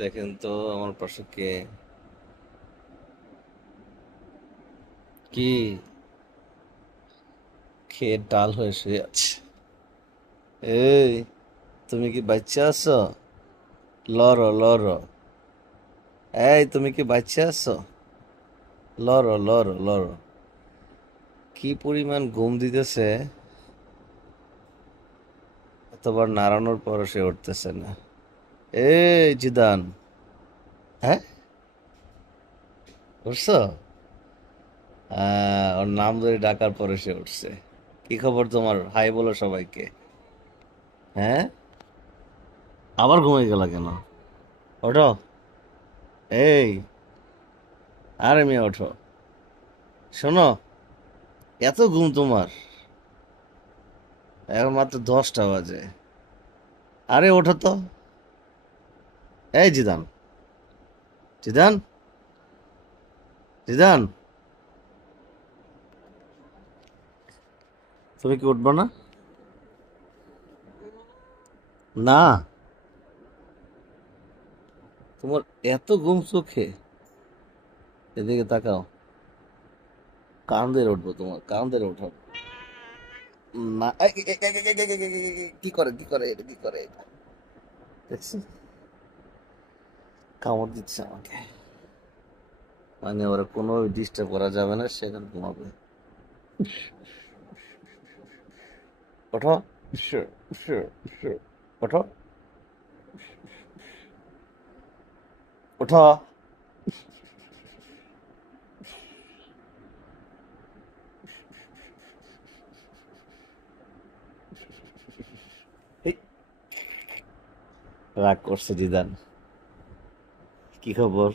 দেখেন তো আমার পাশে কে? কি? খেয়ে ডাল হয়ে শুয়ে আছে। এই, তুমি কি বাচ্চা আছো? লড়ো লড়ো। এই, তুমি কি বাচ্চা আছো? লড়ো লড়ো লড়ো। কি পরিমাণ ঘুম দিতেছে, এতবার নাড়ানোর পর সে উঠতেছে না। এই জিদান। হ্যাঁ, উঠছো? ওর নাম ধরে ডাকার পরে সে উঠছে। কি খবর তোমার? হাই বলো সবাইকে। হ্যাঁ, আবার ঘুমিয়ে গেল কেন? ওঠো। এই, আরে মেয়ে ওঠো। শোনো, এত ঘুম তোমার? এখন মাত্র 10টা বাজে। আরে ওঠো তো। এই জিদান, জিদান, জিদান, তুমি কি উঠবা না? না, তোমার এত ঘুম চোখে? এদিকে তাকাও। কান ধরে উঠবো, তোমার কান ধরে ওঠো। না, কি করে কি করে এটা, কি করে এটা? দেখছি, কামড় দিচ্ছে আমাকে। মানে ওরা কোনো ডিস্টার্ব করা যাবে না, সেখানে ঘুমাবে। ওঠো। Sure, sure, sure. ওঠো, ওঠো। এই, রাগ করছে জিদান। কি খবর?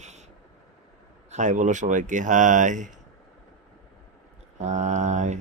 হাই বলো সবাইকে, হাই। হাই।